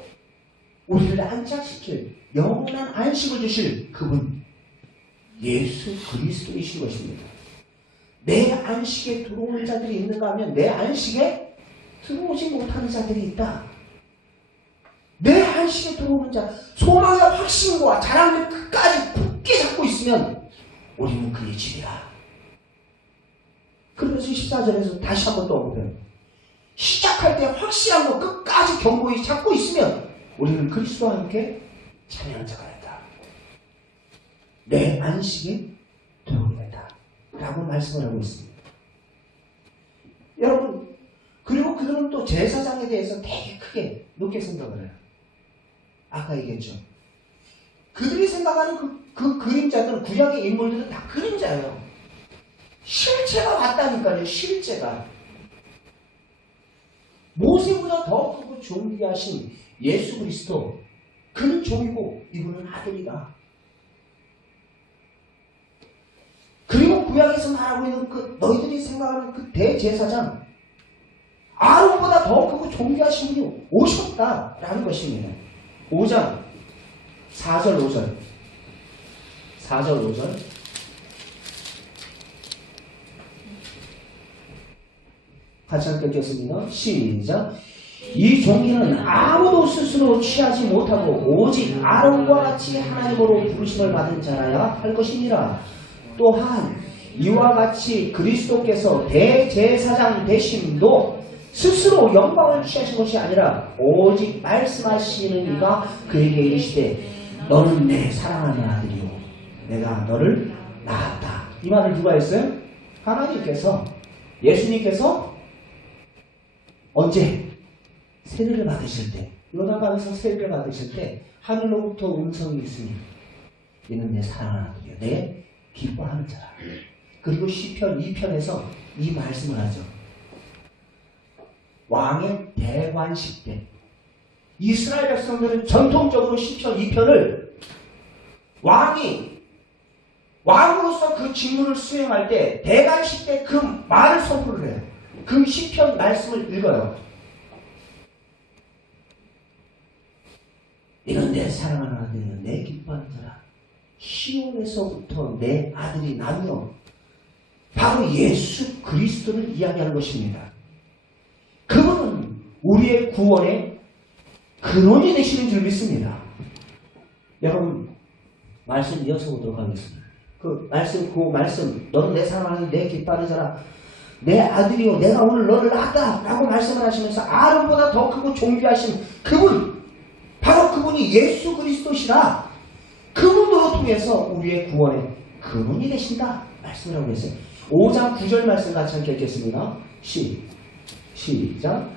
우리를 안착시킬 영원한 안식을 주실 그분, 예수 그리스도이신 것입니다. 내 안식에 들어오는 자들이 있는가 하면 내 안식에 들어오지 못하는 자들이 있다. 내 안식에 들어오는 자, 소망의 확신과 자랑을 끝까지 굳게 잡고 있으면 우리는 그의 집이라. 그러면서 14절에서 다시 한번 또 언급해요. 시작할 때 확실한 거 끝까지 견고히 잡고 있으면 우리는 그리스도와 함께 참여하는 자가 된다. 내 안식에 들어오게 된다 라고 말씀을 하고 있습니다. 여러분, 그리고 그들은 또 제사장에 대해서 되게 크게 높게 생각을 해요. 아까 얘기했죠. 그들이 생각하는 그 그림자들은, 구약의 인물들은 다 그림자예요. 실체가 왔다니까요. 실체가. 모세보다 더 크고 존귀하신 예수 그리스도, 그는 종이고 이분은 아들이다. 그리고 구약에서 말하고 있는 그 너희들이 생각하는 그 대제사장 아론보다 더 크고 존귀하신 분이 오셨다라는 것입니다. 5장 4절 5절 4절 5절 같이 함께 읽겠습니다. 시작. 이 종기는 아무도 스스로 취하지 못하고 오직 아론과 같이 하나님으로 부르심을 받은 자라야 할 것이니라. 또한 이와 같이 그리스도께서 대제사장 되심도 스스로 영광을 취하신 것이 아니라 오직 말씀하시는 이가 그에게 이르시되 너는 내 사랑하는 아들이요 내가 너를 낳았다. 이 말을 누가 했어요? 하나님께서. 예수님께서 언제? 세례를 받으실 때, 요단강에서 세례를 받으실 때 하늘로부터 음성이 있으니 이는 내 사랑하는 아들이요 내 기뻐하는 자라. 그리고 시편 2편에서 이 말씀을 하죠. 왕의 대관식 때 이스라엘 백성들은 전통적으로 시편 2편을 왕이 왕으로서 그 직무를 수행할 때 대관식 때 그 말을 선포를 해요. 그 시편 말씀을 읽어요. 이는 내 사랑하는 아들이요 내 기뻐하는 자라. 시온에서부터 내 아들이 나며 바로 예수 그리스도를 이야기하는 것입니다. 그분은 우리의 구원의 근원이 되시는 줄 믿습니다. 여러분 말씀 이어서 보도록 하겠습니다. 그 말씀 너는 내 사랑하는 내 기뻐하는 자라. 내 아들이요 내가 오늘 너를 낳았다 라고 말씀을 하시면서 아론보다 더 크고 존귀하신 그분, 바로 그분이 예수 그리스도시라. 그분으로 통해서 우리의 구원의 근원이 되신다 말씀을 하고 있어요. 5장 9절 말씀 같이 함께 읽겠습니다. 시작.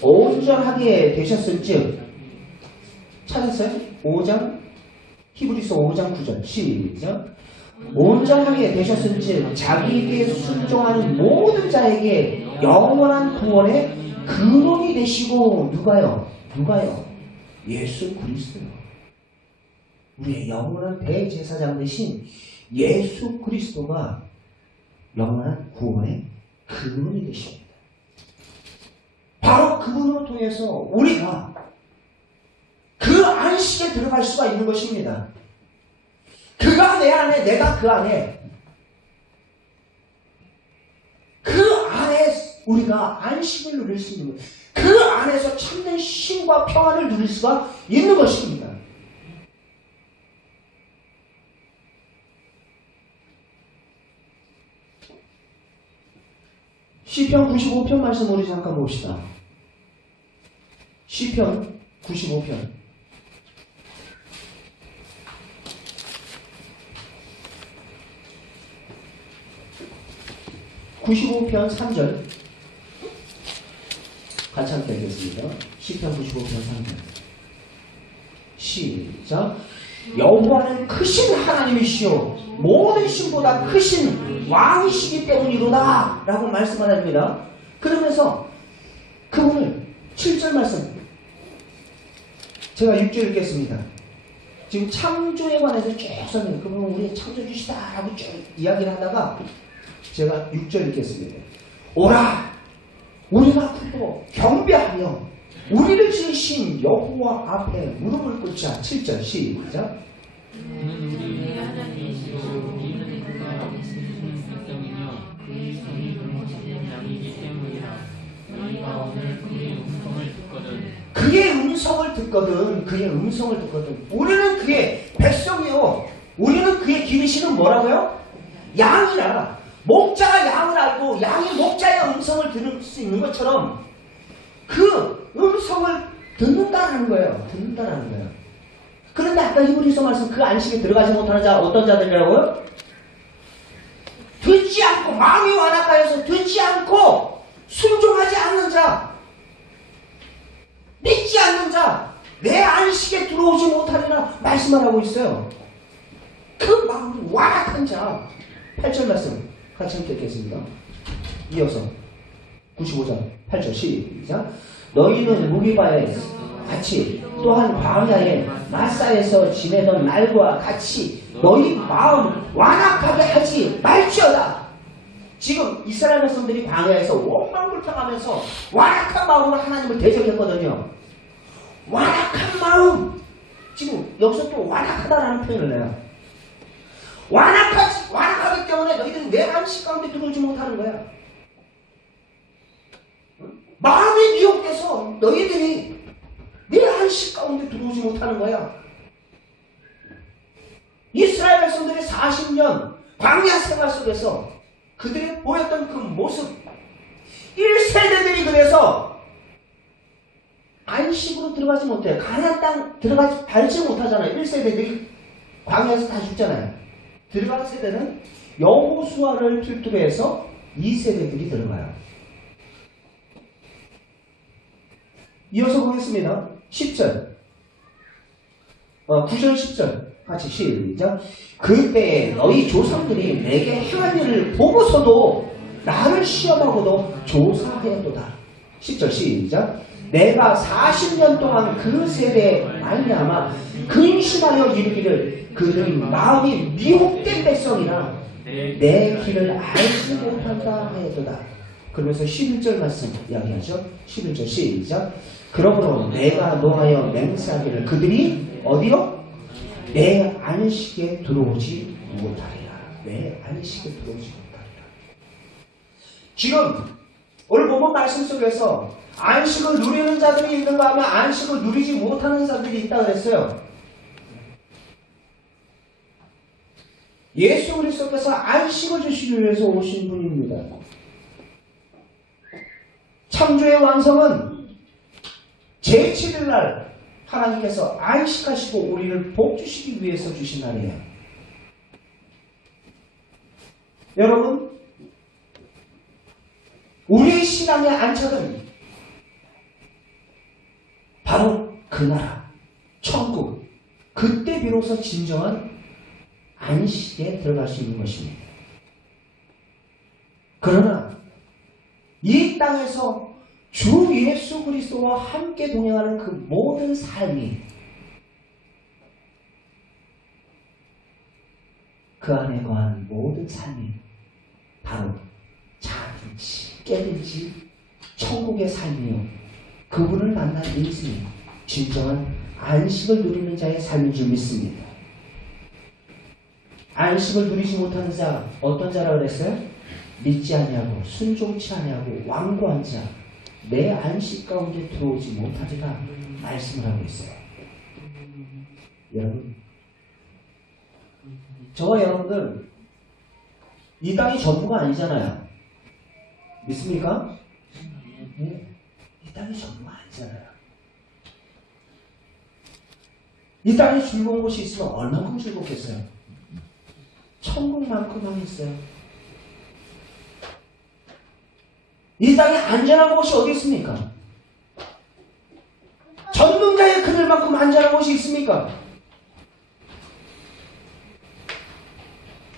온전하게 되셨을즉 찾았어요? 5장 히브리서 5장 9절 시작. 온전하게 되셨을즉 자기에게 순종하는 모든 자에게 영원한 구원의 근원이 되시고 누가요? 예수 그리스도요. 우리의 영원한 대제사장 되신 예수 그리스도가 영원한 구원의 근원이 되십니다. 바로 그분으로 통해서 우리가 그 안식에 들어갈 수가 있는 것입니다. 그가 내 안에, 내가 그 안에, 그 안에 우리가 안식을 누릴 수 있는 것, 그 안에서 참된 쉼과 평안을 누릴 수가 있는 것입니다. 시편 95편 말씀 우리 잠깐 봅시다. 시편 95편 95편 3절 같이 함께 읽겠습니다. 시편 95편 3절 시작. 여호와는 크신 하나님이시오 모든 신보다 크신 왕이시기 때문이로다 라고 말씀을 합니다. 그러면서 그분을 7절 말씀 제가 6절 읽겠습니다. 지금 창조에 관해서 쭉 설명, 그분은 우리의 창조주시다 라고 쭉 이야기를 하다가 제가 6절 읽겠습니다. 오라 우리가 크고 경배하며 우리를 지으신 여호와 앞에 무릎을 꿇자. 7절 시작. 그는 우리의 하나님이시오 이는 그가 지으신 백성이며 그의 손이 돌보시는 양이기 때문이라. 너희가 오늘 그의 음성을 듣거든 우리는 그의 백성이요 우리는 그의 기르시는 뭐라고요? 양이라. 목자가 양을 알고 양이 목자의 음성을 들을 수 있는 것처럼 그 음성을 듣는다는 거예요. 그런데 아까 히브리서 말씀 그 안식에 들어가지 못하는 자 어떤 자들이라고요? 듣지 않고 마음이 완악하여서 듣지 않고 순종하지 않는 자, 믿지 않는 자, 내 안식에 들어오지 못하리라 말씀을 하고 있어요. 그 마음이 완악한 자. 8절 말씀 같이 함께 읽겠습니다. 이어서 95장 8절 시작. 너희는 무기바에 같이 또한 광야에 마사에서 지내던 날과 같이 너희 마음 완악하게 하지 말지어다. 지금 이스라엘 백성들이 광야에서 원망불평하면서 완악한 마음으로 하나님을 대적했거든요. 완악한 마음. 지금 여기서 또 완악하다라는 표현을 해요. 완악하기 때문에 너희들은 내 안식 가운데 들어오지 못하는 거야. 마음이 미혹돼서 너희들이 내 안식 가운데 들어오지 못하는 거야. 이스라엘 백성들이 40년 광야 생활 속에서 그들이 보였던 그 모습, 1세대들이 그래서 안식으로 들어가지 못해요. 가나안 땅 밟지 못하잖아요. 1세대들이 광야에서 다 죽잖아요. 들어간 세대는 여호수아를 필두로 해서 2세대들이 들어가요. 이어서 보겠습니다. 10절. 9절 10절 같이 시작. 그때 너희 조상들이 내게 행한 일을 보고서도 나를 시험하고도 조사하였도다. 10절 시작. 내가 40년 동안 그 세대에 말미암아 근심하여 이르기를 그들이 마음이 미혹된 백성이라 내 길을 알지 못한다 하였도다. 그러면서 11절 말씀 이야기하죠. 11절 시작. 그러므로 내가 노하여 맹세하기를 그들이 어디로? 내 안식에 들어오지 못하리라. 내 안식에 들어오지 못하리라. 지금 오늘 본문 말씀 속에서 안식을 누리는 자들이 있는가 하면 안식을 누리지 못하는 자들이 있다고 그랬어요. 예수 그리스도께서 안식을 주시기 위해서 오신 분입니다. 창조의 완성은 제7일 날 하나님께서 안식하시고 우리를 복주시기 위해서 주신 날이에요. 여러분, 우리의 신앙의 안착은 바로 그 나라, 천국, 그때 비로소 진정한 안식에 들어갈 수 있는 것입니다. 그러나 이 땅에서 주 예수 그리스도와 함께 동행하는 그 모든 삶이 그 안에 거한 모든 삶이 바로 자든지 깨든지 천국의 삶이요. 그분을 만난 인생이 진정한 안식을 누리는 자의 삶인 줄 믿습니다. 안식을 누리지 못하는 자 어떤 자라고 그랬어요? 믿지 아니하고 순종치 아니하고 완고한 자 내 안식 가운데 들어오지 못하리라 말씀을 하고 있어요. 여러분, 저와 여러분들 이 땅이 전부가 아니잖아요. 믿습니까? 네? 이 땅이 전부가 아니잖아요. 이 땅에 즐거운 곳이 있으면 얼마큼 즐겁겠어요? 천국만큼 하겠어요. 이 땅에 안전한 곳이 어디 있습니까? 전능자의 그늘만큼 안전한 곳이 있습니까?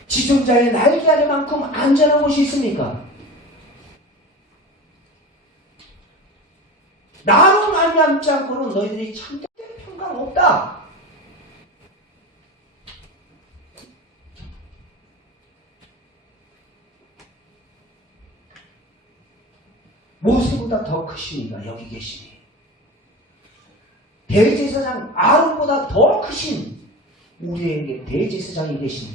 지존자의 날개 아래만큼 안전한 곳이 있습니까? 나로 말미암지 않고는 너희들이 참된 평강 없다. 모세보다 더 크십니다. 여기 계시니. 대제사장 아론보다 더 크신 우리에게 대제사장이 계신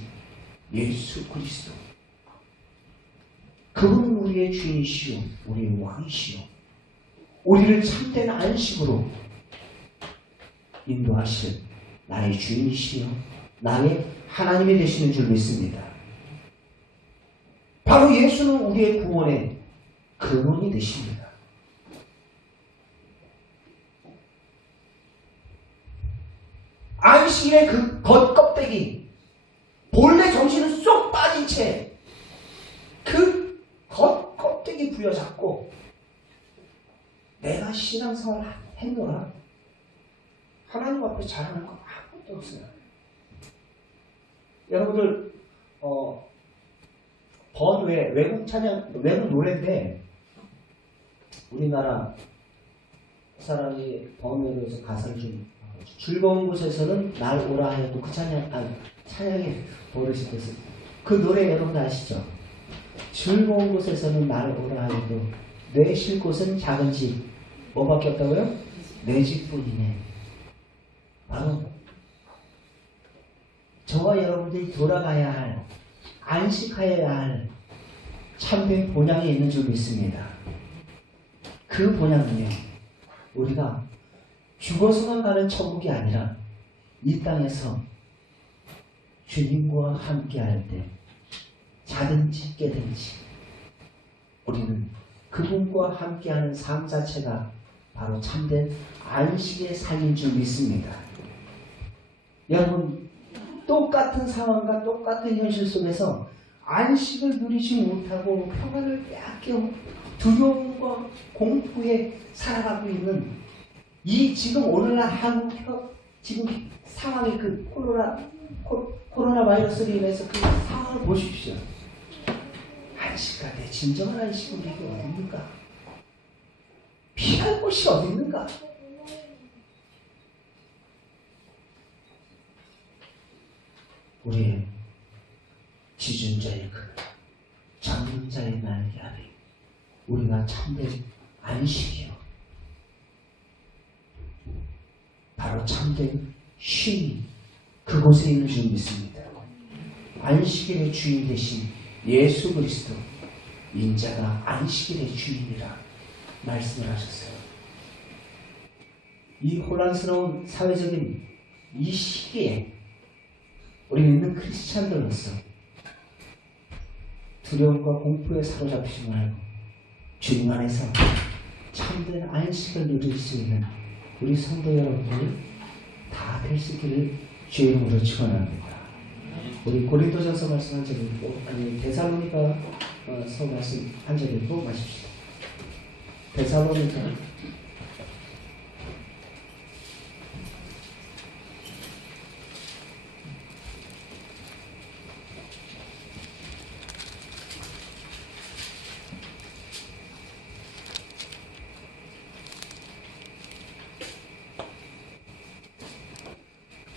예수 그리스도. 그분은 우리의 주인이시요 우리의 왕이시요 우리를 참된 안식으로 인도하실 나의 주인이시요 나의 하나님이 되시는 줄 믿습니다. 바로 예수는 우리의 구원의 근원이 되십니다. 안식일의 그 겉껍데기, 본래 정신은 쏙 빠진 채 그 겉껍데기 부여잡고 내가 신앙생활 했노라. 하나님 앞에 잘하는 거 아무것도 없어요. 여러분들 번외 외국 찬양 외국 노래인데 우리나라 사람이 번외로 해서 가사를 좀 즐거운 곳에서는 날 오라 하여도 그 찬양의 버릇이 됐어요. 그 노래 여러분 아시죠? 즐거운 곳에서는 날 오라 하여도 내 쉴 곳은 작은 집. 뭐밖에 없다고요? 내 집뿐이네. 바로 저와 여러분들이 돌아가야 할, 안식하여야 할 참된 본향이 있는 줄 믿습니다. 그 본향은요, 우리가 죽어서만 가는 천국이 아니라 이 땅에서 주님과 함께 할 때 자든지 깨든지 우리는 그분과 함께하는 삶 자체가 바로 참된 안식의 삶인 줄 믿습니다. 여러분, 똑같은 상황과 똑같은 현실 속에서 안식을 누리지 못하고 평안을 빼앗겨 두려움과 공포에 살아가고 있는 이 지금 오늘날 한국 지금 상황의 그 코로나 바이러스로 인해서 그 상황을 보십시오. 안식하되 진정한 안식은 이게 어딥니까? 피할 곳이 어딨는가? 우리의 지존자의 그 전능자의 날개 아래 우리가 참된 안식이요, 바로 참된 쉼이 그곳에 있는 줄 믿습니다. 안식일의 주인 되신 예수 그리스도, 인자가 안식일의 주인이라 말씀을 하셨어요. 이 혼란스러운 사회적인 이 시기에 우리 믿는 크리스찬들로서 두려움과 공포에 사로잡히지 말고 주님 안에서 참된 안식을 누릴 수 있는 우리 성도 여러분들이 다 될 수 있기를 주의 이름으로 축원합니다. 우리 고린도전서 말씀 한 절 읽고, 아니 데살로니가서 말씀 한 절 읽고 마십시다. 데살로니가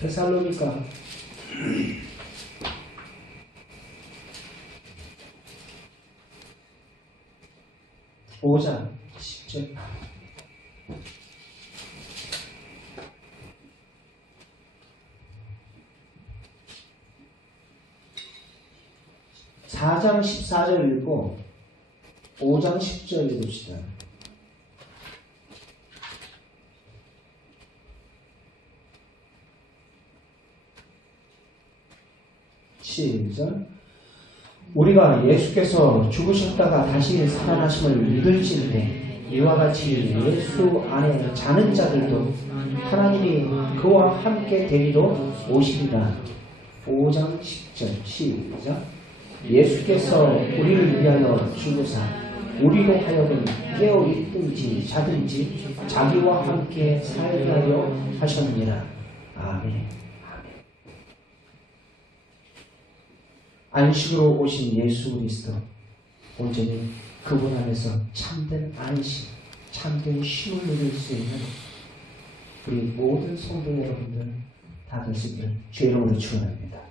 데살로니가 5장 10절. (4장 14절) 읽고 5장 10절 읽읍시다. 시작. 우리가 예수께서 죽으셨다가 다시 살아나심을 믿을진데 이와 같이 예수 안에 자는 자들도 하나님이 그와 함께 데리러 오시리라. 5장 10절 시작. 예수께서 우리를 위하여 죽으사 우리로 하여금 깨어 있든지 자든지 자기와 함께 살게 하려 하셨느니라. 아멘. 안식으로 오신 예수 그리스도, 온전히 그분 안에서 참된 안식, 참된 쉼을 누릴 수 있는 우리 모든 성도 여러분들 다 될 수 있기를 주의 이름으로 축원합니다.